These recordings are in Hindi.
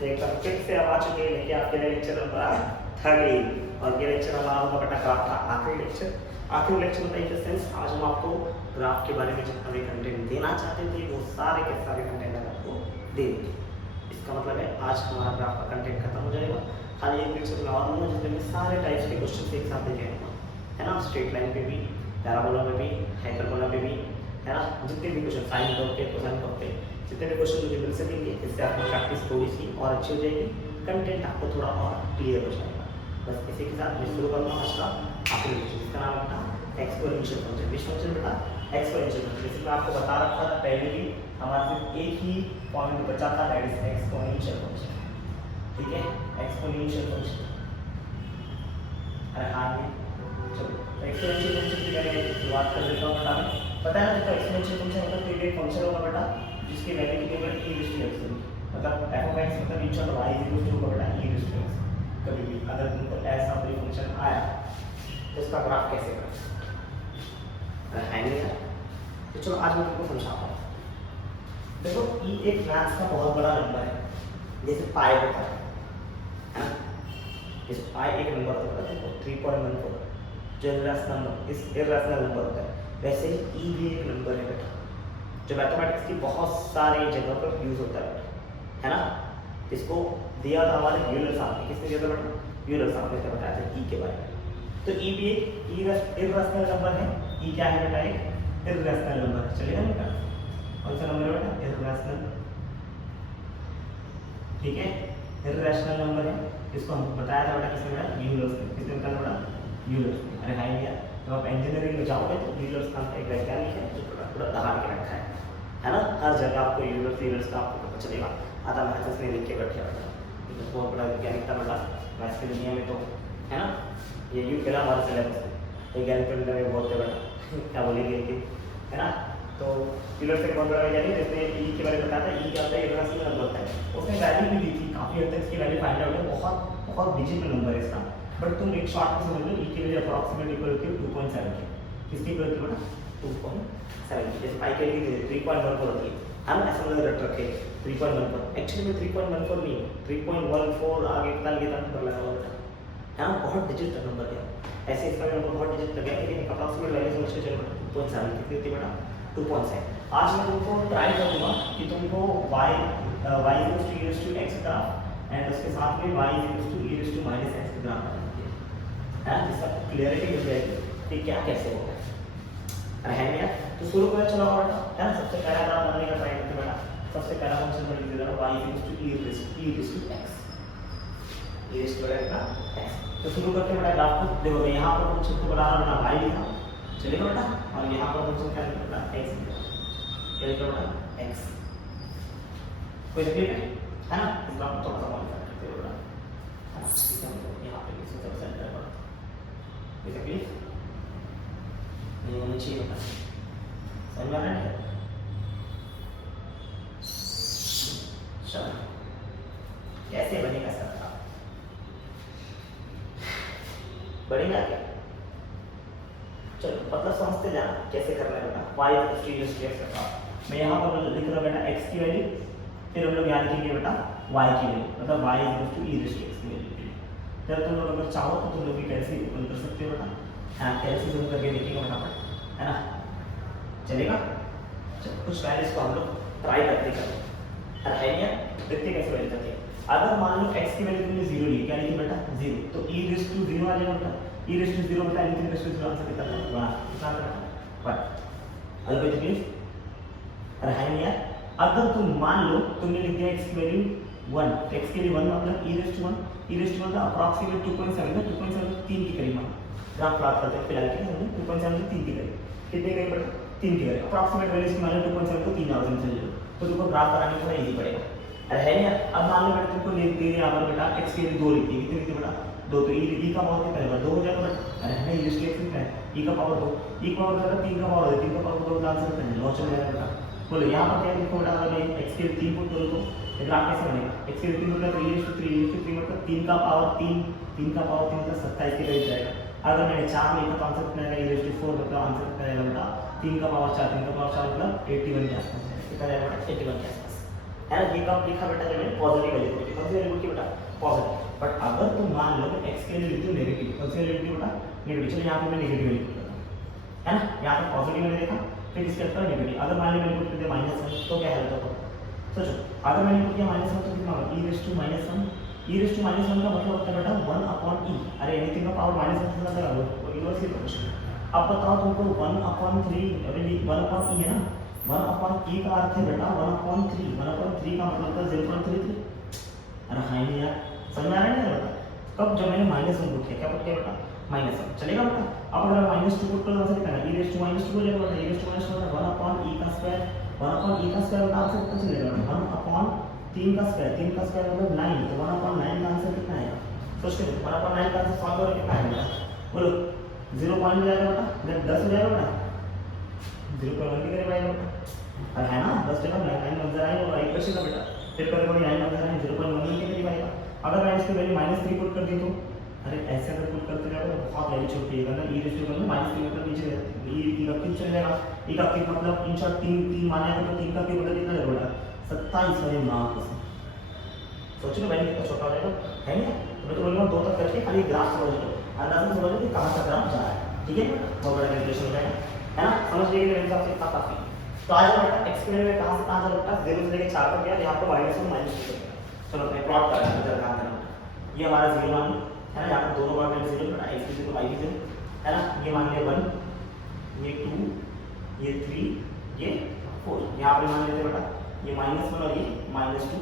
तो एक बार फिर से अब आ चुके हैं लेके आपके लिए लेक्चर नंबर 13 और ये लेक्चर हमारा होगा बेटा ग्राफ का आखिरी लेक्चर होता है इन द सेंस आज हम आपको ग्राफ के बारे में जितना भी कंटेंट देना चाहते थे वो सारे के सारे कंटेंट आपको दे देंगे। इसका मतलब है आज हमारा ग्राफ का कंटेंट खत्म हो जाएगा। खाली एक लेक्चर में और दूंगा जिसमें मैं सारे टाइप्स के क्वेश्चन एक साथ दे जाऊंगा, है ना। स्ट्रेट लाइन पे भी, पैराबोला पे भी, हाइपरबोला पे भी, है ना। जितने भी क्वेश्चन साइन कर्व पे, कोसाइन कर्व पे जितने भी क्वेश्चन मुझे मिल सकेंगे इससे आपकी प्रैक्टिस थोड़ी सी और अच्छी हो जाएगी, कंटेंट आपको थोड़ा और क्लियर हो जाएगा। बस इसी के साथ मैं शुरू करता हूँ आज का आखिरी लेक्चर, जिसका नाम था एक्सपोनेंशियल फंक्शन। विच फंक्शन बेटा? Exponential function. जैसे मैं आपको बता रखा था पहले भी, हमारे सिर्फ एक ही पॉइंट बचा था, दैट इज एक्सपोनेंशियल फंक्शन। ठीक है, एक्सपोनेंशियल फंक्शन। अरे हाँ ये चलो एक्सपोनेंशियल फंक्शन की मैंने शुरुआत कर देता हूँ बेटा। पता है ना देखो एक्सपोनेंशियल फंक्शन मतलब कोई एक फंक्शन होगा बेटा जिसकी वैल्यू कितनी होगी, e टू x मतलब f ऑफ x मतलब in short y equal to बेटा e टू x। कभी भी अगर तुमको ऐसा कोई फंक्शन आया तो इसका ग्राफ कैसे करें, है नहीं यार। तो चलो आज मैं तुमको समझाता हूँ। देखो e एक मैथ्स का बहुत बड़ा नंबर है, जैसे पाई होता है ना। जैसे पाई एक नंबर होता है देखो 3.14 जो इर्रेशनल नंबर होता है, वैसे ही e भी एक नंबर है बेटा जो मैथमेटिक्स की बहुत सारी जगह पर यूज होता है ना। इसको दिया था हमारे यूलर साहब ने। किसने दिया था बेटा? यूलर साहब ने बताया था e के बारे में। तो e भी एक इर्रेशनल नंबर है। e क्या है बेटा? एक इर्रेशनल नंबर है। चलेगा बेटा? कौन सा नंबर है बेटा? इर्रेशनल। ठीक है, इर्रेशनल नंबर है। इसको हम बताया था बेटा किसने बेटा? यूलर ने। किसने बताया बेटा? यूलर। अरे हां यार, तो आप इंजीनियरिंग में जाओगे तो यूलर का एक वैज्ञानिक है जो पूरा दहाड़ के रखा है ना। हर जगह आपको यूलर का आपको पता चलेगा। आधा मैथ्स में लिख के बैठे बेटा, ये बहुत बड़ा वैज्ञानिक था बेटा मैथ्स की दुनिया में, तो है ना। ये यू पहला हमारे सिलेबस में वैज्ञानिक दुनिया में बहुत है बेटा क्या बोलेंगे कि, है ना। तो यूलर से बहुत बड़ा वैज्ञानिक जिसने ई के बारे में बताया था। ई क्या होता है? इर्रेशनल नंबर होता है। उसने वैल्यू भी दी थी, काफी हद तक इसकी वैल्यू फाइंड आउट है। बहुत डिजिट नंबर है इसका, बट तुम एक शॉर्ट में समझ लो ई की वैल्यू अप्रॉक्सीमेट इक्वल होती है 2.7 के। किसकी इक्वल होती है बेटा? 2.7। जैसे पाई के लिए 3.14 होती है, हम ऐसा मतलब रट रखे 3.14। एक्चुअली में 3.14 नहीं है, 3.14 आगे निकाल के नंबर लगा हुआ बेटा, है ना। बहुत डिजिट का नंबर है। ऐसे इसका भी नंबर बहुत डिजिट लगा है, लेकिन अप्रॉक्सीमेट वैल्यू समझ के चलो 2.7 कितनी होती है बेटा? 2.7। आज मैं तुमको ट्राई करूंगा कि तुमको y equals to e to x graph and उसके साथ में y equals to e to minus x graph है, जिसका क्लियरिटी हो जाएगी कि क्या कैसे होगा, है ना। तो शुरू करें चलो बेटा, है ना। सबसे पहला ग्राफ बनाने का ट्राई करते हैं बेटा। सबसे पहला फंक्शन बन लीजिए y equals to e to x का x। तो शुरू करते हैं बेटा ग्राफ को। देखो यहाँ पर फंक्शन को बना रहा बेटा y लिखा, चलेगा बेटा। और यहाँ पर फंक्शन क्या लिखा बेटा? x क्या लिखा बेटा? x। कोई तकलीफ है ना। इस बात को थोड़ा सा मॉडिफाई करते हैं बेटा, है ना। ठीक है, यहाँ पे किसी तरह सेंटर पर कोई तकलीफ नहीं होनी चाहिए बेटा, समझ में आ रहा है? चलो कैसे बनेगा सर? बढ़ेगा क्या? चलो मतलब समझते जाना कैसे करना है बेटा। y इक्वल्स टू x का मैं यहाँ पर लिख रहा हूँ बेटा x की वैल्यू, फिर हम लोग यहाँ लिखेंगे बेटा y की वैल्यू, मतलब y equals to e to x की वैल्यू। फिर तुम लोग अगर चाहो तो तुम लोग भी कैसे ओपन कर सकते हो बेटा, हाँ कैसे जूम करके देखेंगे बेटा, है ना। चलेगा? चलो कुछ वैल्यूज को हम लोग ट्राई करते हैं, है क्या? देखते कैसे वैल्यू करते हैं। अगर मान लो x की वैल्यू तुमने 0 ली, क्या लिखी बेटा? 0, तो e रेज़ टू 0 आ जाएगा बेटा। e रेज़ टू 0 बता एनीथिंग रेज़ टू 0 आंसर कितना है? 1। कितना आता है? 1। अगर कोई तकलीफ? अरे है नहीं यार। अगर तुम मान लो तुमने लिख दिया x की वैल्यू 1, तो x के लिए 1 मतलब e raise to 1, e raise to 1 का अप्रॉक्सीमेट 2.7 है, 2.7 3 के करीब मान ग्राफ प्लॉट करते हैं फिलहाल के लिए। 2.7 से 3 के करीब कितने करीब बेटा? 3 के करीब। अप्रॉक्सीमेट वैल्यू इसकी मान लो 2.7 को 3 आवर्स में चल जाओ, तो तुमको ग्राफ बनाने में थोड़ा इजी पड़ेगा, अरे है नहीं। अब मान लो बेटा तुमको लिख दिया यहाँ पर बेटा x के लिए 2 लिख दिया, कितने लिखते बेटा? 2, तो e का पावर कितना है? 2 हो जाएगा बेटा, अरे है नहीं। इसलिए कितना है? e का पावर 2, e का पावर बेटा 3 का पावर है, 3 का पावर 2 का आंसर कितना है? 9 चल जाएगा बेटा। बोलो यहाँ पर क्या लिखो बेटा? अगर मैं x के लिए 3 पुट करूँ तो ग्राफ कैसे बनेगा? x के लिए 3 मतलब e टू 3 मतलब 3 का पावर 3 मतलब 27 के करीब जाएगा। अगर मैंने 4 लिखा तो आंसर कितना आएगा? e टू 4 मतलब आंसर कितना आएगा बेटा? 3 का पावर 4 मतलब 81 के आसपास जाएगा। कितना जाएगा बेटा? 81 के आसपास, है ना। ये कब लिखा बेटा? जब मैंने पॉजिटिव वैल्यू को लिखा, सी वैल्यू की बेटा पॉजिटिव। बट अगर तुम मान लो x की वैल्यू लिखी नेगेटिव, कौन सी वैल्यू लिखी बेटा नेगेटिव, चलो यहाँ पे मैं नेगेटिव लिख देता हूँ, है ना, यहाँ पे पॉजिटिव मैंने देखा, फिर इसके अंदर नेगेटिव। अगर मान लो मैंने पुट कर दिया -1 तो क्या है बताओ, सोचो अगर मैंने पुट किया -1 तो कितना होगा e raise to -1, e raise to -1 का मतलब होता है बेटा 1/e, अरे एनीथिंग का पावर -1 से ज्यादा है वो इनवर्स इक्वेशन। अब बताओ तुमको 1/3 अभी 1/e है ना, 1/e का अर्थ है बेटा 1/3, 1/3 का मतलब होता है 0.33। अरे हाँ नहीं यार, समझ में आ रहा है ना बेटा, कब जब मैंने -1 पुट किया, क्या पुट किया बेटा -1 चलेगा बेटा। अब अगर -2 पुट कर तो कितना है e रेज़ टू -2 हो जाएगा, e रेज़ टू -2 1/e का स्क्वायर, 1/e का स्क्वायर बेटा आपसे कितना चलेगा 1/3 का स्क्वायर, 3 का स्क्वायर मतलब 9, तो 1/9 का आंसर कितना आएगा, सोच के देखो 1/9 का आंसर सॉल्व करो कितना आएगा बोलो, 0 पॉइंट हो जाएगा बेटा, जब 10 हो जाएगा बेटा 0.1 की करीब आएगा बेटा, है ना 10 जगह 9 नंबर आएगा और इक्वेशन का बेटा फिर करें 9 नंबर आएगा 0.1 के करीब आएगा। अगर मैं इसकी वैल्यू -3 पुट कर दी तो, अरे ऐसे अगर पुट करते जाओ तो बहुत वैल्यू छोटी है ना, e रेज़ टू -3 मतलब नीचे e का क्यूब चले जाएगा, e का क्यूब मतलब इन शॉर्ट 3 मानेगा तो 3 का क्यूब मतलब कितना होगा 27 वाले मार्क से, सोचो वैल्यू कितना छोटा हो जाएगा, है ना। तो मैं तो बोलूंगा 2 तक करके खाली ग्राफ समझ लो, अंदाजा समझ लो कि कहां से ग्राफ जा रहा है, ठीक है, बहुत बड़ा कैलकुलेशन हो जाएगा, है ना, समझ लीजिए मेरे हिसाब से इतना काफी। तो आज बेटा एक्सपेरिमेंट में कहां से कहां जा बेटा 0 से लेके 4 तक गया, यहां पे -1 -2 तक। चलो मैं प्लॉट कर रहा हूं, जरा ध्यान देना, ये हमारा 0 मान है ना, यहाँ पर दोनों बार 0 बेटा x की जगह y की जगह, है ना, ये मान लिया 1, ये 2, ये 3, ये 4, यहाँ पे मान लेते बेटा ये -1 और ये -2,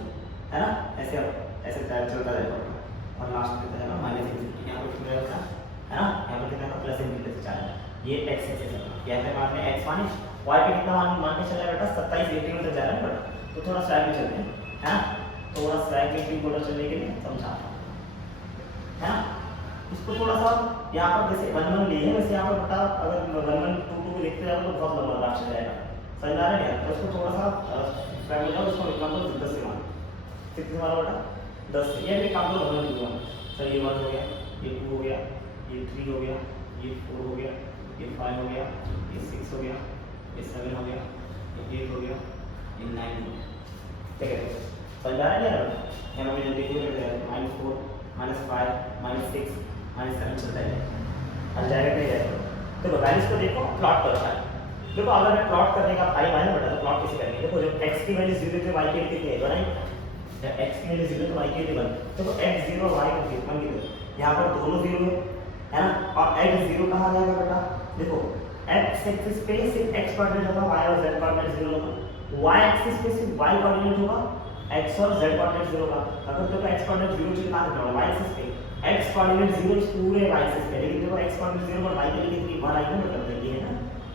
है ना, ऐसे ऐसे चलता रहेगा और लास्ट में है ना -∞ यहाँ पे कितना रहेगा, है ना, यहाँ पे कितना +∞ से चला, ये x से चला, यहाँ पे मान ले x माने y पे कितना मान के चला बेटा 27 18 तक जा रहा है बेटा, तो थोड़ा स्लैब में चलते हैं, है ना, थोड़ा स्लैब में भी बोला चलने के लिए समझा, है ना। इसको थोड़ा सा यहाँ पर जैसे 1 1 लिए है, वैसे यहाँ पर बेटा अगर 1 1 2 2 लिखते जाओ तो बहुत लंबा ग्राफ चल जाएगा, समझ आ रहा है, तो इसको थोड़ा सा स्लैब में जाओ, इसको एग्जांपल 10 से मान, कितने मानो बेटा 10 से, ये भी काम तो होना चाहिए, सर ये 1 हो गया, ये 2 हो गया, ये 3 हो गया, ये 4 हो गया, ये 5 हो गया, ये 6 हो गया, ये 7 हो गया, ये 8 हो गया, ये 9 हो गया, ठीक है, समझ आ रहा है ना, यहाँ पे जल्दी से -4 -5 -6 -7 चलता है, हल जाएगा नहीं जाएगा। तो बताइए इसको देखो प्लॉट करो भाई, देखो अगर मैं प्लॉट करने का टाइम आया ना बेटा तो प्लॉट कैसे करेंगे, देखो जब x की वैल्यू 0 थे y की वैल्यू कितनी है बनाइए, जब x की वैल्यू 0 तो y की वैल्यू 1, देखो x 0 y को कितना कितना, यहाँ पर दोनों 0 है ना, और x 0 कहाँ जाएगा बेटा, देखो x एक्सिस पे सिर्फ x कोऑर्डिनेट होगा, y और z कोऑर्डिनेट 0 होगा, y एक्सिस पे सिर्फ y कोऑर्डिनेट होगा, x और z कोऑर्डिनेट 0 होगा, अगर देखो x कोऑर्डिनेट 0 चाहिए कहां जाएगा y एक्सिस पे, x कोऑर्डिनेट 0 इस पूरे y एक्सिस पे, लेकिन देखो x कोऑर्डिनेट 0 पर y की वैल्यू कितनी 1 आई ना मतलब ये है ना,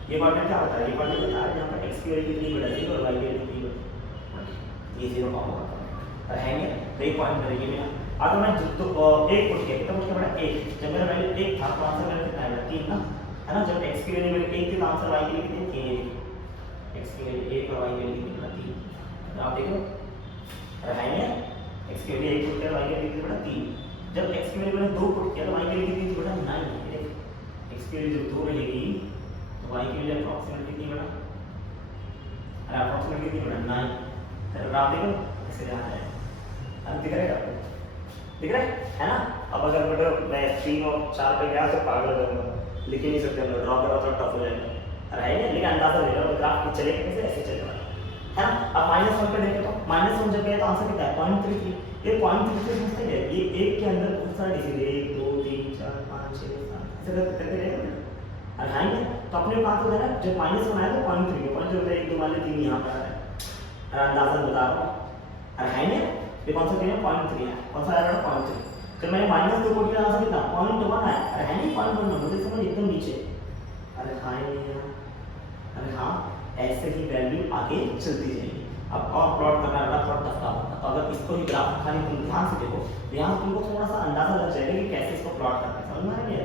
ये कोऑर्डिनेट क्या होता है, ये कोऑर्डिनेट बता रहा है यहां पर x की वैल्यू कितनी बेटा 0 और y की वैल्यू कितनी बेटा, ये 0 का होगा, और है ये तो एक पॉइंट करेंगे मेरा। अगर मैं तो एक पुट किया कितना पुट किया बेटा 1, जब मेरा वैल्यू 1 था तो आंसर मेरा कितना आएगा 3 ना, है ना, जब x की वैल्यू मेरी 1 थी तो आंसर y की वैल्यू कितनी थी, x की वैल्यू 1 और y की वैल्यू कितनी 3, आप देखो है ये x की वैल्यू 1 पुट किया y की वैल्यू बेटा 3, जब x की वैल्यू मैंने 2 पुट किया तो y की वैल्यू कितनी थी बेटा 9, देख x की वैल्यू जब 2 रहेगी तो y की वैल्यू अप्रॉक्सीमेटली कितनी बेटा, अरे अप्रॉक्सीमेटली कितनी बेटा 9, अरे आप देखो ऐसे जा रहा है, अब दिख रहा है आपको, दिख रहा है ना। अब अगर बेटा मैं 3 और 4 पे गया तो पागल हो जाऊंगा, लिख ही नहीं सकते हम, ड्रॉ करा तो टफ हो जाएगा, अरे है लेकिन अंदाजा ले लो ग्राफ की चलेगा कैसे, ऐसे चलेगा, है ना। अब -1 पे देखें तो -1 जब गया तो आंसर कितना है 0.33, ये 0.33 समझते हैं, ये एक के अंदर बहुत सारे डिजिट 1 2 3 4 5 6 7 ऐसे करते रहेगा ना, और हाँ तो अपने पास हो जाएगा, जब -1 आया तो 0.3 पॉइंट होता है 1 2 मान ले 3 यहाँ पर आ रहा है, और अंदाजा बता रहा हूँ, और है ना ये कौन सा है 0.3 है, कौन सा आया 0.3, जब मैंने -2 पुट किया आंसर कितना 0.1 आया, अरे है नहीं 0.1 मुझे समझ एकदम नीचे, अरे हाँ यार, अरे हाँ ऐसे ही वैल्यू आगे चलती जाएगी। अब और प्लॉट करना है थोड़ा टफ काम होता है, तो अगर इसको ही ग्राफ खाली तुम ध्यान से देखो तो यहाँ तुमको थोड़ा सा अंदाजा लग जाएगा कि कैसे इसको प्लॉट करना है, समझ में आ रही है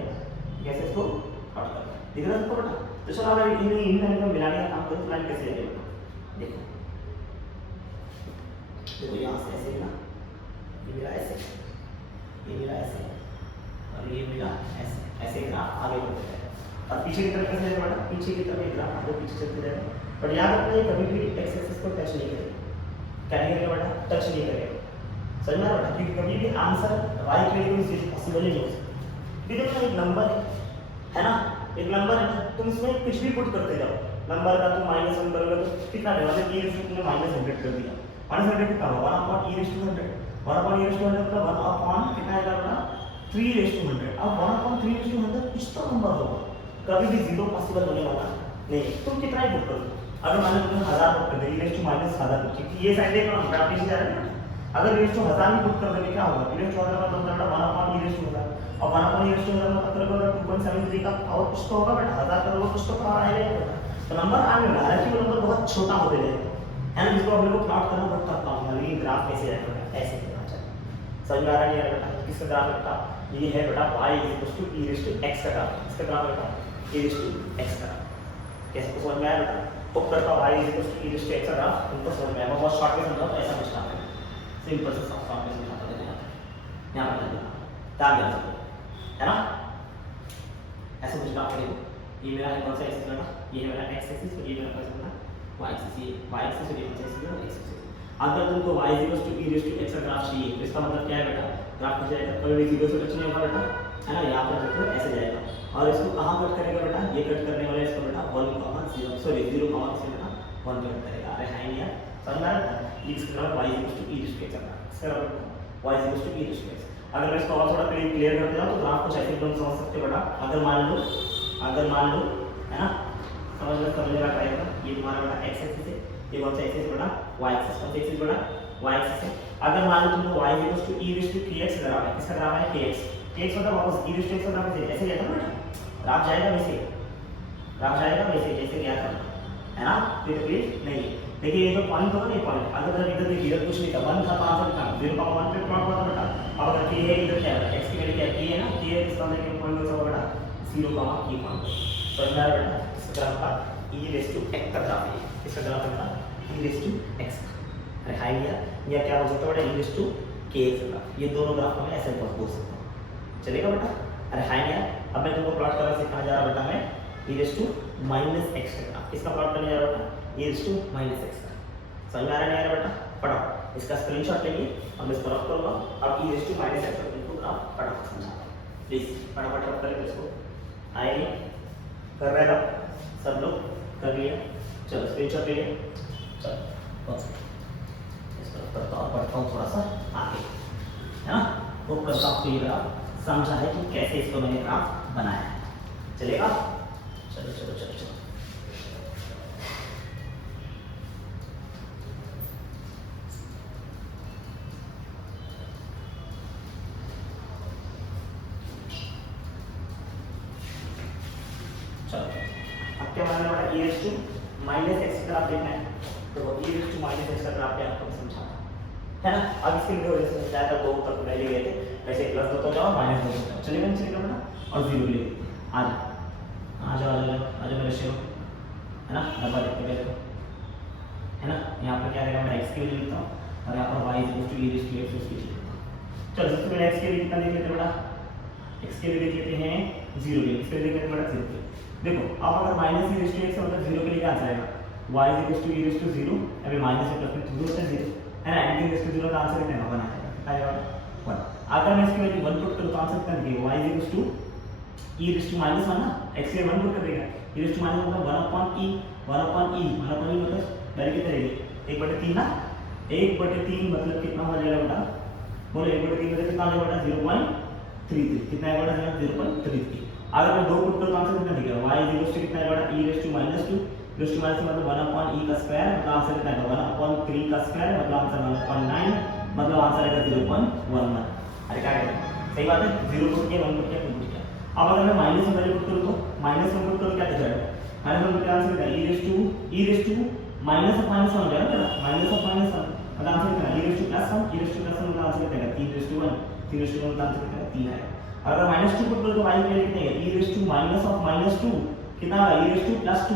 कैसे इसको प्लॉट करना है, दिख रहा है सबको बेटा। तो चलो अगर इन लाइन को मिलाने का काम करें तो लाइन कैसे लगेगा, देखो देखो यहाँ से ऐसे मिला, ये मिला ऐसे, ये मिला ऐसे, और ये मिला ऐसे, ऐसे ग्राफ आगे बढ़ते जाएगा, और पीछे की तरफ कैसे बढ़ा, पीछे की तरफ ग्राफ आगे पीछे चलते जाएगा, बट याद रखना ये कभी भी एक्स एक्सिस को टच नहीं करेगा, क्या नहीं करेगा बेटा, टच नहीं करेगा, समझ में आ रहा है? क्योंकि कभी भी answer right value is possible ही नहीं हो सकता। क्योंकि देखो एक नंबर है ना, एक नंबर है, तुम इसमें कुछ भी पुट करते जाओ, नंबर का तुम -1 करोगे तो कितना आएगा, मतलब e रेज़ टू तुमने -100 कर दिया, -100 कितना होगा 1/e⁻100, 1/e⁻100 का 1 अपॉन कितना आएगा बेटा 3/100। अब 1/3/100 कुछ तो नंबर होगा, कभी भी जीरो पॉसिबल होने वाला नहीं। तुम कितना ही पुट करो, अगर मान लो तुमने 1000 पुट कर दिया e⁻1000, क्योंकि ये साइड देखो ना ग्राफ नीचे जा रहा है ना, अगर e⁻1000 भी पुट कर देंगे क्या होगा, e⁻1000 का मतलब बेटा 1/e⁻1000, और 1/e⁻1000 का मतलब अगर 2.73 का पावर कुछ तो होगा बेटा, 1000 का कुछ तो पावर आएगा, तो नंबर आने वाला है, हालांकि वो नंबर बहुत छोटा हो जाएगा, है ना, जिसको हम लोग को प्लॉट करना बहुत टफ काम है। ये ग्राफ कैसे आएगा बेटा, ऐसे करना चाहिए। समझ में आ रहा है बेटा, किसका ग्राफ बेटा, ये है बेटा y = e⁻x का ग्राफ, इसका ग्राफ बेटा e⁻x का, कैसे को समझ में आया बेटा, ऊपर का y = e⁻x का ग्राफ उनको समझ में आया, बहुत शॉर्ट में समझाओ तो ऐसा कुछ काम है, सिंपल से शॉर्ट में समझाता है यहां पर ध्यान देना है ना, ऐसे कुछ काम करेंगे। ये मेरा है कौन सा एक्सिस बेटा, ये है मेरा x एक्सिस और ये मेरा कौन सा बेटा y एक्सिस, ये y एक्सिस और ये कौन सा एक्सिस है x एक्सिस। अगर तुमको y = e⁻x का ग्राफ चाहिए तो इसका मतलब क्या है बेटा, ग्राफ कैसे जाएगा, कभी भी 0 से टच नहीं होगा बेटा, है ना, यहां पर देखो ऐसे जाएगा, और इसको कहां कट करेगा बेटा, ये कट करने वाला इसको बेटा 1,0 सॉरी 0, से बेटा 1 कट करेगा। अरे है नहीं यार, समझ में आ रहा है, ये इसका ग्राफ y = e⁻x का ग्राफ, इसका y = e⁻x। अगर मैं इसको और थोड़ा क्लियर करते जाऊं तो ग्राफ कुछ ऐसे एकदम समझ सकते बेटा, अगर मान लो है ना, समझने का ट्राई करो, ये तुम्हारा बेटा x एक्सिस है, ये कौन सा एक्सिस बेटा y एक्सिस, कौन सा एक्सिस बेटा y एक्सिस है। अगर मान लो तुमको y = e⁻kx ग्राफ है, किसका ग्राफ है kx मतलब वापस e⁻x का ग्राफ ऐसे जाएगा बेटा, ग्राफ जाएगा वैसे, ग्राफ जाएगा वैसे जैसे गया था, है ना, रिपीट नहीं है। देखिए ये जो पॉइंट होगा ना, ये पॉइंट अगर इधर देखिए इधर कुछ नहीं था, 1 था तो आंसर था 0,1 पे प्लॉट हुआ था बेटा, अब अगर k है इधर क्या है x की वैल्यू क्या है ना, k है, इसका मतलब क्या पॉइंट होगा बेटा 0, k पॉइंट। तो इधर बेटा इस ग्राफ का e⁻x का ग्राफ है, इसका ग्राफ है बेटा e⁻x। अरे हाई या क्या हो सकता है बेटा e⁻kx ग्राफ, ये दोनों ग्राफ में ऐसे बोल सकता हूं, चलेगा बेटा। अरे हाई यार, अब मैं तुमको प्लॉट करना सिखाने जा रहा बेटा, मैं e⁻x का ग्राफ, किसका प्लॉट करने जा रहा बेटा e⁻x का, समझ में आ रहा है बेटा, पढ़ो इसका स्क्रीनशॉट लेंगे और मैं इसको रख करूंगा, अब e⁻x का तुमको ग्राफ फटाफट समझाता हूं, प्लीज फटाफट कर लेते इसको, आएंगे कर रहे हो सब लोग, कर लिया, चलो स्क्रीनशॉट ले लिया, चलो इसको पढ़ता हूँ थोड़ा सा आगे, है ना, वो करता हूँ ये ग्राफ समझा है कि कैसे इसको मैंने ग्राफ बनाया है, चलेगा, चलो चलो चलो चलो अब क्या मानने वाला e⁻x ग्राफ देखना है, तो e⁻x का ग्राफ क्या आपको समझाता है ना। अब इसके लिए जैसे समझाया था 2 तक ले गए थे, वैसे +2 तो जाओ -2 तो जाओ, चलेगा नहीं चलेगा बेटा, और 0 ले आ जाओ मेरे शेर, है ना, डब्बा देखते पहले है ना, यहाँ पर क्या रहेगा, मैं x की वैल्यू लिखता हूँ और यहाँ पर y = e⁻x उसकी लिखता हूँ। चलो सबसे पहले x के लिए कितना लिख लेते हैं बेटा, x के लिए लिख लेते हैं 0 के, इसके लिए लिख लेते हैं बेटा 0 के। देखो अब अगर -e⁻x का मतलब 0 के लिए क्या आंसर आएगा, y = e⁻0, अभी माइनस से प्लस में 0 से 0 है ना, e⁻0 का आंसर कितना होगा, 1 आएगा 1। अगर मैं इसकी वैल्यू 1 पुट करूं तो आंसर कितना निकलेगा, y = e⁻1 ना, x के 1 पुट कर देगा, e⁻1 मतलब 1/e मतलब वैल्यू कितनी रहेगी 1/3 ना, 1/3 मतलब कितना हो जाएगा बेटा, बोलो 1/3 मतलब कितना हो जाएगा बेटा 0.33, कितना आएगा बेटा 0.33। अगर मैं 2 पुट करूं तो आंसर कितना निकलेगा, y = कितना आएगा बेटा e⁻2, e⁻2 मतलब 1/e का स्क्वायर, मतलब आंसर कितना आएगा 1/3 का स्क्वायर, मतलब आंसर 1.9, मतलब आंसर आएगा 0.11। अरे क्या है, सही बात है, 0 पुट किया 1 पुट किया 2 पुट किया। अब अगर मैं माइनस में वैल्यू पुट करूं तो -1 पुट करूं क्या दिख रहा है, -1 का आंसर कितना e⁻−1 हो जाएगा ना, -1 मतलब आंसर कितना e⁻+1, मतलब आंसर कितना है 3:1, 3:1 मतलब आंसर कितना है 3 आएगा। अगर -2 पुट करूं तो y की वैल्यू कितनी है e⁻−2 कितना होगा e⁻+2, e⁻+2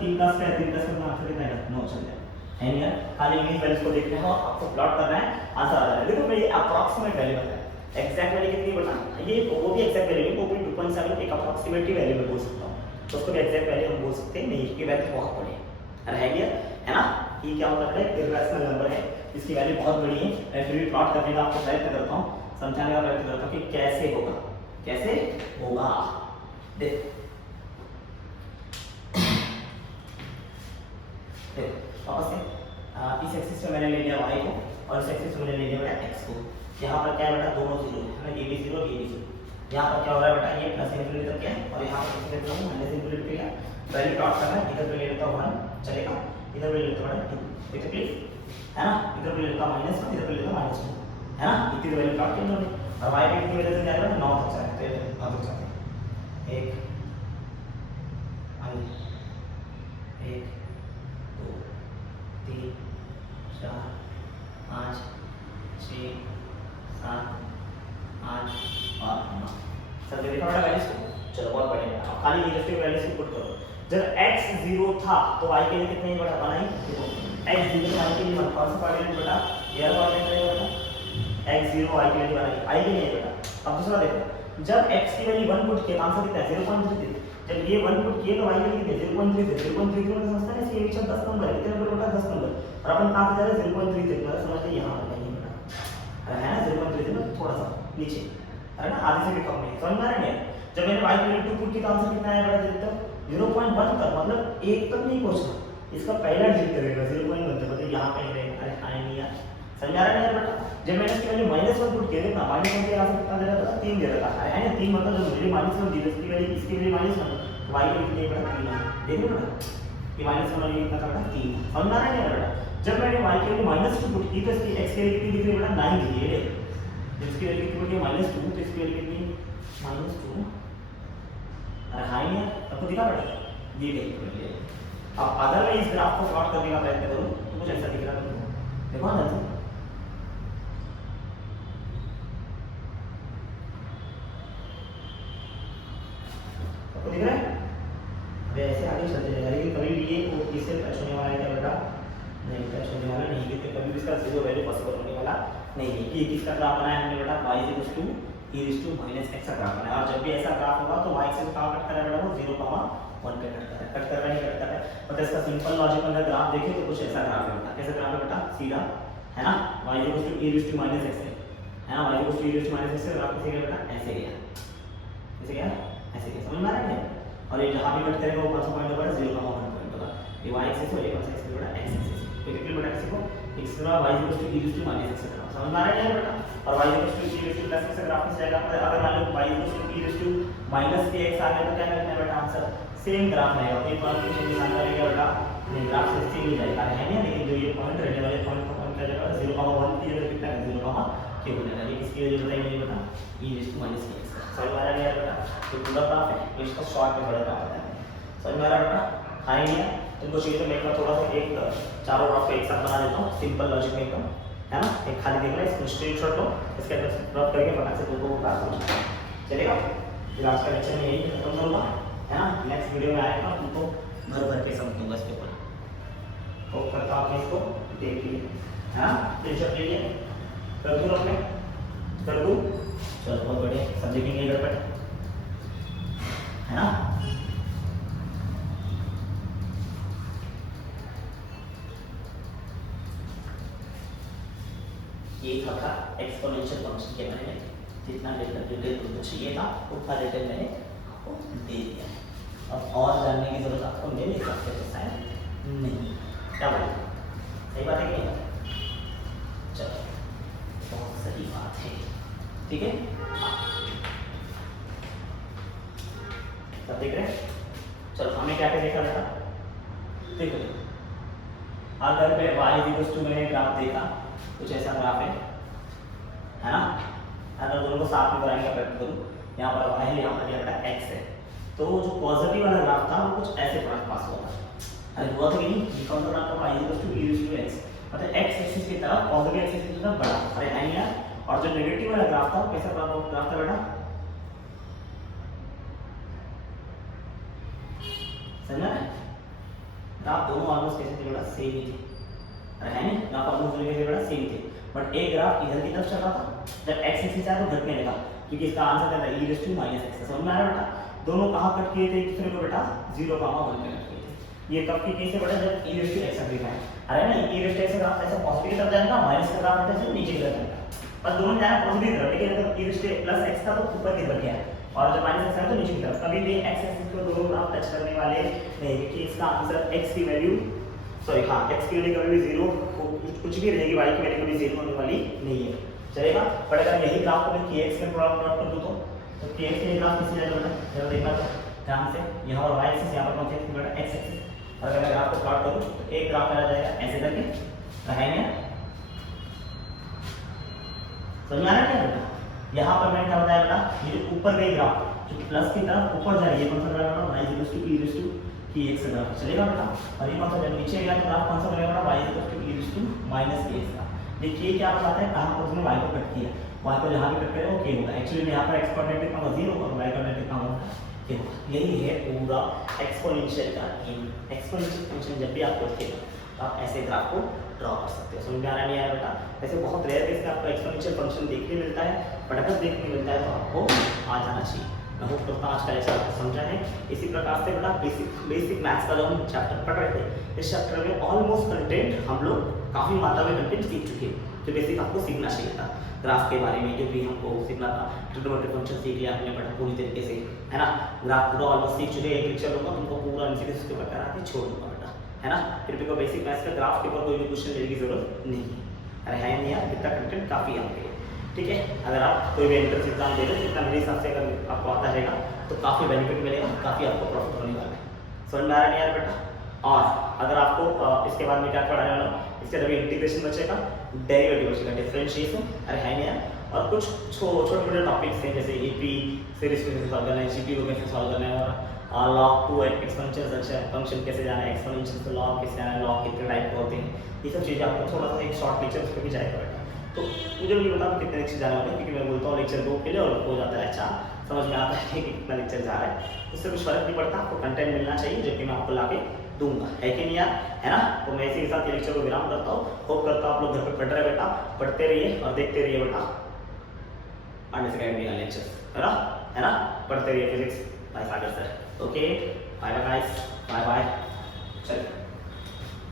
3 का स्क्वायर, 3 का स्क्वायर मतलब आंसर कितना आएगा 9 चल जाएगा, है नहीं यार, खाली इमेज वैल्यूज को देखते हैं और आपको प्लॉट करना है, आंसर आ जाएगा। देखो मैं ये अप्रॉक्सीमेट वैल्यू बताया, एग्जैक्ट वैल्यू कितनी बता, ये वो भी एग्जैक्ट वैल्यू नहीं, वो भी 2.7 एक अप्रॉक्सीमेटली वैल्यू में बोल सकता हूं, तो उसको भी एग्जैक्ट वैल्यू हम बोल सकते हैं नहीं, इसकी वैल्यू बहुत बड़ी है, रहेगी है ना, ये क्या होता है इरेशनल नंबर है, इसकी वैल्यू बहुत बड़ी है, मैं फिर भी प्लॉट करने का आपको प्रयत्न करता हूँ, समझाने का प्रयत्न करता हूँ कि कैसे होगा, कैसे होगा। देख वापस से इस एक्सिस पे मैंने ले लिया y को और इस एक्सिस पे मैंने ले लिया बेटा x को। यहाँ पर क्या है बेटा, दोनों जीरो है ना, ये भी जीरो ये भी जीरो। यहाँ पर क्या हो रहा है बेटा, ये प्लस इन्फिनिटी तक क्या है और यहाँ पर किसी लेता हूँ माइनस इन्फिनिटी पे है। वैल्यू प्लॉट करना है, इधर पे ले लेता हूँ 1 चलेगा, इधर पे ले लेता हूँ 2 ठीक है प्लीज, है ना, इधर पे ले लेता हूँ -1 इधर पे ले लेता हूँ -2 है ना, इतनी वैल्यू प्लॉट की हमने। और y पे कितनी वजह से जाएगा 9 तक जाएगा, तो 9 तक जाते हैं 1 1 2 3 4 5 6 7 8 और 9 सब देखा बेटा वैल्यूज को। चलो बहुत बढ़िया, अब खाली ये रेस्टिव वैल्यूज को पुट करो। जब x 0 था तो y के लिए कितने ही बेटा बनाई, x 0 y के लिए कौन सा कोऑर्डिनेट बेटा, ये वाला कोऑर्डिनेट रहेगा बेटा, x 0 y के लिए बनाई, y के लिए बेटा। अब दूसरा देखो, जब x की वैल्यू 1 पुट किया आंसर कितना है 0.3 थी, जब ये 1 पुट किए तो y के लिए 0.3 थे, 0.3 मतलब समझता है इसके पीछे 10 नंबर है, इतने नंबर बेटा 10 नंबर, और अपन कहां से जा रहे हैं 0.3 तक, मतलब समझ लीजिए यहां पर नहीं बेटा है ना 0.3 से थोड़ा सा नीचे है ना, आधे से भी कम नहीं, समझ में आ रहा है। जब मैंने y की वैल्यू 2 पुट की तो आंसर कितना आया बेटा, देखते हो 0.1 तक, मतलब 1 तक नहीं पहुंचना, इसका पहला डिजिट रहेगा 0.1 तक, मतलब यहां पे रहेगा। अरे हां नहीं यार, समझ आ रहा है यार बेटा। जब मैंने इसकी वैल्यू -1 पुट किया ना, -1 के आंसर कितना दे रहा था 3 दे रहा था, है ना 3, मतलब जब मेरी -1 दी इसकी वैल्यू, इसकी वैल्यू -1 y की कितनी बेटा 3 है, देखो बेटा ये -1 वाली कितना था बेटा 3, समझ आ रहा है यार बेटा। जब मैंने y की वैल्यू -2 पुट की तो इसकी x की वैल्यू कितनी दिख रही है बेटा 9 दिख रही है, जब इसकी वैल्यू कितनी होती है -2 तो इसकी वैल्यू कितनी -2, अरे हां यार आपको दिखा बेटा ये देखिए। अब अगर मैं इस ग्राफ को प्लॉट करने का प्रयत्न करूं तो कुछ ऐसा दिख रहा है, देखो ना तो आपको दिख रहा है। अब ऐसे आगे चलते जाएगा, लेकिन कभी भी ये इससे टच होने वाला है क्या बेटा, नहीं टच होने वाला नहीं है, कभी भी इसका जीरो वैल्यू पॉसिबल होने वाला नहीं है। ये किसका ग्राफ बनाया हमने बेटा, y (e−x) का ग्राफ बनाया, और जब भी ऐसा ग्राफ होगा तो y एक्सिस कहां कट कर रहा है बेटा, वो 0,1 पे कट कर रहा है, कट कर रहा है नहीं कट कर रहा है। मतलब इसका सिंपल लॉजिक अगर ग्राफ देखें तो कुछ ऐसा ग्राफ है बेटा, कैसा ग्राफ है बेटा, सीधा है ना, y (e−x) है ना, y (e−x) ग्राफ कैसे गया बेटा, ऐसे गया, ऐसे गया, ऐसे गया, समझ में आ रहा है। और ये जहां भी कट करेगा वो कौन सा पॉइंट होगा 0,1 पॉइंट होगा, ये y एक्सिस और ये कौन सा एक्सिस बेटा, x एक्सिस। तो देखिए बेटा किसी को x का y (e−x) ग्राफ समझ में आ रहा है बेटा, और y (e−x) ग्राफ किस जाएगा, अगर मान लो y (e−kx) आ गया तो क्या करना है बेटा, आंसर सेम ग्राफ रहेगा, कोई पॉइंट के चेंज निशान करेगा बेटा नहीं, ग्राफ से सेम ही जाएगा, है ना। लेकिन जो ये पॉइंट रहने वाले पॉइंट का पॉइंट क्या जाएगा 0,1 की जगह कितना है 0,k बनेगा। ये किसकी वजह बताइए मुझे बेटा, e−kx समझ में आ रहा है बेटा। तो पूरा ग्राफ है तो इसको शॉर्ट में बड़ा ग्राफ होता है, समझ में आ रहा है बेटा। हाँ नहीं तुमको चाहिए तो मैं एक थोड़ा सा एक चारों ग्राफ को एक साथ बना देता हूँ, सिंपल लॉजिक में एकदम, है ना। एक खाली देख लो, इसको स्क्रीनशॉट लो, इसके अंदर ड्रॉप करके फटाक से तुमको वो ग्राफ समझ चलेगा। फिर आज का लेक्चर में यही खत्म करूँगा, है ना। नेक्स्ट वीडियो में आएगा तुमको भर भर के समझ दूंगा इसके ऊपर, होप करता हूँ इसको देख लीजिए, है ना। स्क्रीनशॉट लीजिए, कर दूँ अपने, कर दूँ, चलो बहुत बढ़िया, सब देखेंगे इधर पर, है ना। ये था एक्सपोनेंशियल फंक्शन के बारे में, जितना डिटेल तुमको चाहिए था उतना डिटेल मैंने आपको दे दिया है। अब और जानने की जरूरत आपको मेरे हिसाब से तो शायद नहीं, क्या बोलते हैं, सही बात है कि नहीं। चलो बहुत सही बात है, ठीक है, सब देख रहे हैं। चलो हमने क्या क्या देखा बेटा, देखो अगर मैं y मैंने ग्राफ देखा, कुछ ऐसा ग्राफ है ना। अगर दोनों को साथ में बनाने का प्रयत्न करूँ, यहाँ पर y है, यहाँ पर क्या बेटा x है, तो जो पॉजिटिव वाला ग्राफ था वो कुछ ऐसे पास हुआ था। अरे हुआ था कि नहीं, ये कौन सा ग्राफ था, y(e)(x), मतलब x एक्सिस की तरफ, पॉजिटिव एक्सिस की तरफ बढ़ा, अरे नहीं यार। और जो नेगेटिव वाला ग्राफ था कैसा ग्राफ था बेटा, समझा ना। ग्राफ दोनों ऑलमोस्ट कैसे थे बेटा, सेम ही थे, अरे है नहीं, ग्राफ ऑलमोस्ट दोनों कैसे बेटा सेम थे, बट एक ग्राफ इधर की तरफ चल रहा था, जब x एक्सिस आया तो घटने लगा, क्योंकि इसका आंसर क्या था e(−x), समझ में आ रहा है बेटा। दोनों कहां कट किए थे एक दूसरे को बेटा, 0,1 पे कट किए थे। ये कब की केस है बेटा, जब e raise to x amplify, अरे ना e raise to x graph ऐसा पॉजिटिव की तरफ जाएगा, माइनस का ग्राफ ऐसे नीचे की तरफ जाएगा, बस दोनों जाना पॉजिटिव की तरफ, लेकिन अगर e raise two plus x था तो ऊपर की तरफ गया और जब माइनस x है तो नीचे की तरफ, कभी भी x एक्सिस को दोनों ग्राफ टच करने वाले नहीं, क्योंकि इसका आंसर x की वैल्यू सॉरी हाँ x की वैल्यू कभी भी 0 कुछ भी रहेगी, y की वैल्यू कभी 0 होने वाली नहीं है, चलेगा। बट अगर यही ग्राफ को मैं kx में प्लॉट कर दूं तो kx के ग्राफ किससे जाएगा बेटा, जरा देखना तो ध्यान से, यहाँ पर y एक्सिस, यहाँ पर कौन सा एक्सिस बेटा, x एक्सिस, और अगर मैं ग्राफ को प्लॉट करूं तो एक ग्राफ मेरा जाएगा ऐसे करके, रहेंगे समझ में आ रहा है बेटा। यहाँ पर मैंने क्या बताया बेटा, ये जो ऊपर गई ग्राफ जो प्लस की तरफ ऊपर जा रही है, कौन सा ग्राफ बेटा, y equals to e raise to kx graph चलेगा बेटा, और ये कौन सा जब नीचे गया तो ग्राफ कौन सा बनेगा बेटा, y equals to e raise to minus kx का। देखिए क्या बताता है, कहां पर उसने y को कट किया, y को जहां भी कट करेगा वो k होगा, एक्चुअली में यहाँ पर x कोऑर्डिनेट कितना होगा 0 और y कोऑर्डिनेट कितना होगा k होगा। यही है पूरा एक्सपोनेंशियल का गेम। एक्सपोनेंशियल फंक्शन जब भी आपको दिखेगा तो आप ऐसे ग्राफ को ड्रॉ कर सकते हो, समझ में आ रहा नहीं आया बेटा। वैसे बहुत रेयर केस में आपको एक्सपोनेंशियल फंक्शन देखने मिलता है, बट अगर देखने मिलता है तो आपको आ जाना चाहिए। मैं होप करता हूँ आज का लेक्चर आपको समझा है। इसी प्रकार से बेटा बेसिक मैथ्स का जो हम चैप्टर पढ़ रहे थे, इस चैप्टर में ऑलमोस्ट कंटेंट हम लोग काफ़ी मात्रा में कंटेंट सीख चुके हैं, जो बेसिक आपको सीखना चाहिए था। ग्राफ के बारे में जो भी हमको सीखना था, ट्रिग्नोमेट्री फंक्शन सीख लिया आपने बेटा पूरी तरीके से, है ना। ग्राफ पूरा ऑलमोस्ट सीख चुके हैं, एक लेक्चर होगा तुमको पूरा एमसीक्यू उसके ऊपर करा के छोड़ दूंगा बेटा, है ना। फिर भी कोई बेसिक मैथ्स का ग्राफ के ऊपर कोई भी क्वेश्चन लेने की जरूरत नहीं है। अरे है नहीं यार, इतना कंटेंट काफ़ी है आपके लिए, ठीक है। अगर आप कोई भी एंट्रेंस एग्जाम दे रहे हो, जितना मेरे हिसाब से अगर आपको आता रहेगा तो काफ़ी बेनिफिट मिलेगा, काफ़ी आपको प्रॉफिट होने वाला है। समझ में आ रहा नहीं यार बेटा। और अगर आपको इसके बाद में क्या पढ़ाने वाला हूँ, इसके अभी इंटीग्रेशन बचेगा, डेरिवेटिव बचेगा, डिफरेंशिएशन, अरे है नहीं यार, और कुछ छोटे मोटे टॉपिक्स हैं जैसे एपी सीरीज को कैसे सॉल्व करना है, जीपी को कैसे सॉल्व करना है, और लॉग टू एक्सपोनेंशियल फंक्शन कैसे जाना है, एक्सपोनेंशियल से लॉग कैसे जाना है, लॉग कितने टाइप के होते हैं, ये सब चीज़ें आपको थोड़ा सा एक शॉर्ट लेक्चर उस पर भी जाएगा बेटा। तो मुझे नहीं पता कितने लेक्चर जाने वाले हैं, क्योंकि मैं बोलता हूँ लेक्चर 2 के लिए और हो जाता है अच्छा, समझ में आता है कि कितना लेक्चर जा रहा है, उससे कुछ फर्क नहीं पड़ता। आपको कंटेंट मिलना चाहिए जो कि मैं आपको लाके दूंगा, है कि नहीं यार, है ना। तो मैं इसी के साथ ये लेक्चर को विराम करता हूँ। होप करता हूँ आप लोग घर पे पढ़ रहे बेटा, पढ़ते रहिए और देखते रहिए बेटा अंडर अकेडमी का लेक्चर, है ना, पढ़ते रहिए physics by Sagar sir. Okay, bye bye guys, bye bye, चलिए।